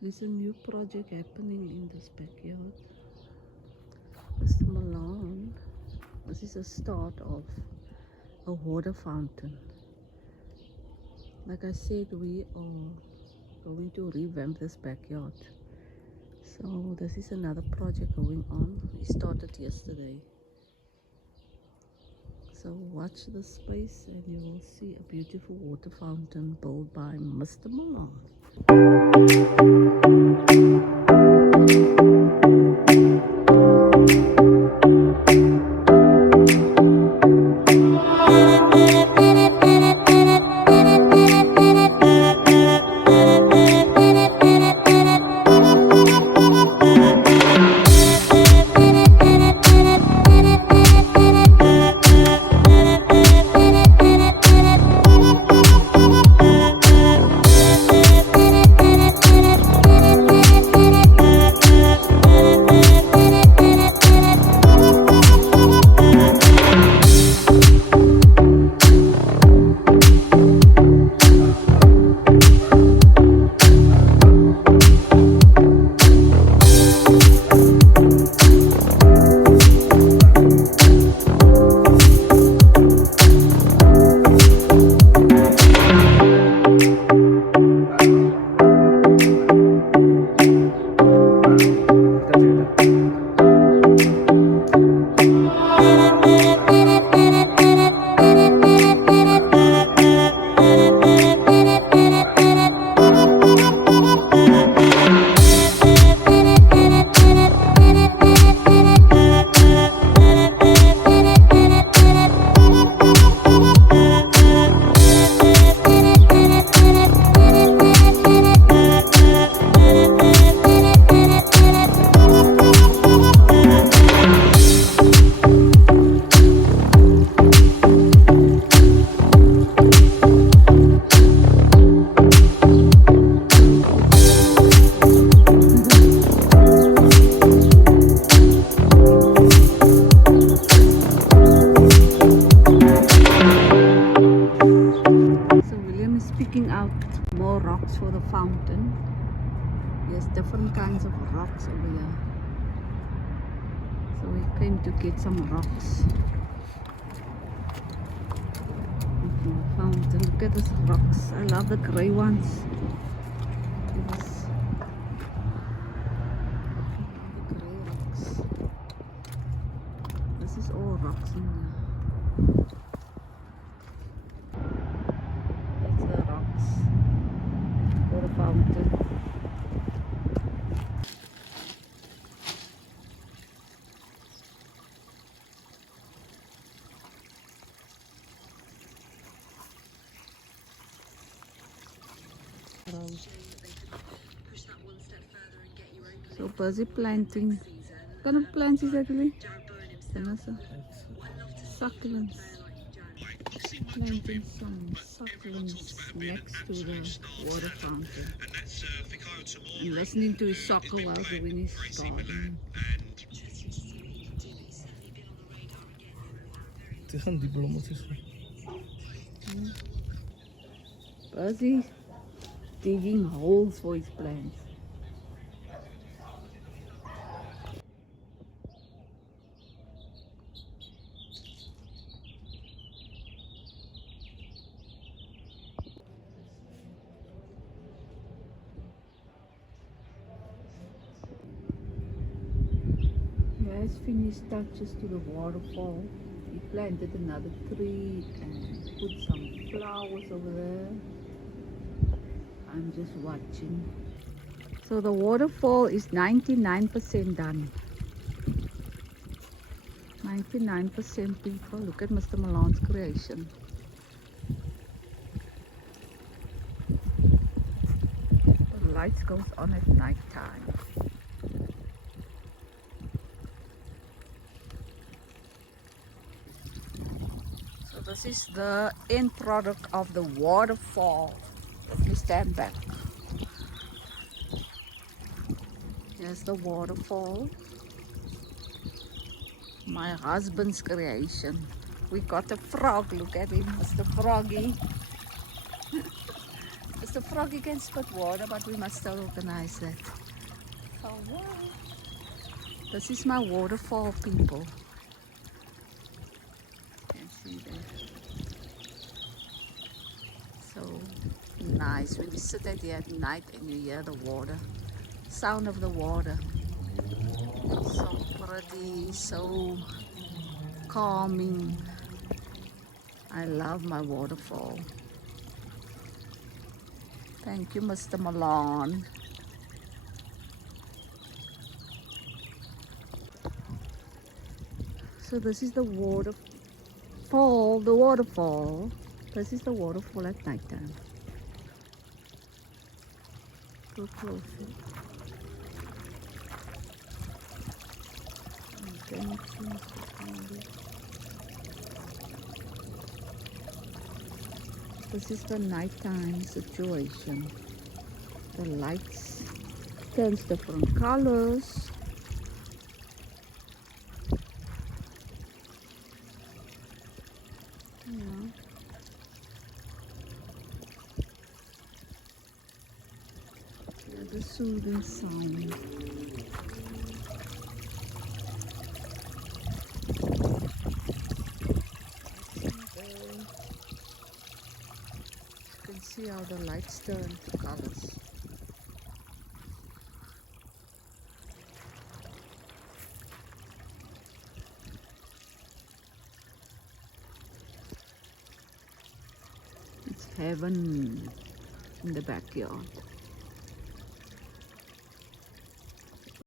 There's a new project happening in this backyard. Mr. Milan, this is a start of a water fountain. Like I said, we are going to revamp this backyard. So this is another project going on. We started yesterday. So watch the space and you will see a beautiful water fountain built by Mr. Milan. Picking out more rocks for the fountain. There's different kinds of rocks over here. So we came to get some rocks. For the fountain. Look at these rocks. I love the grey ones. Yes. The grey rocks. This is all rocks in here. For the fountain. So busy planting. What kind of plants is that really? Succulents. Planting some succulents next to the water fountain. And listening to his soccer while doing his garden. Busy digging holes for his plants. Has finished touches to the waterfall. He planted another tree and put some flowers over there. I'm just watching. So the waterfall is 99% done. 99% people. Look at Mr. Milan's creation. The lights goes on at night time. This is the end product of the waterfall. Let me stand back. Here's the waterfall. My husband's creation. We got a frog. Look at him, Mr. Froggy. Mr. froggy can spit water, but we must still organize that. So yeah. This is my waterfall, people. You can see that. So nice when you sit out here at night and you hear the water. Sound of the water. So pretty, so calming. I love my waterfall. Thank you, Mr. Milan. So this is the waterfall. This is the waterfall at night time. Go closer. This is the nighttime situation. The lights turns different colors. Yeah. Yeah, the soothing sound. You can see how the lights turn to colors. It's heaven in the backyard.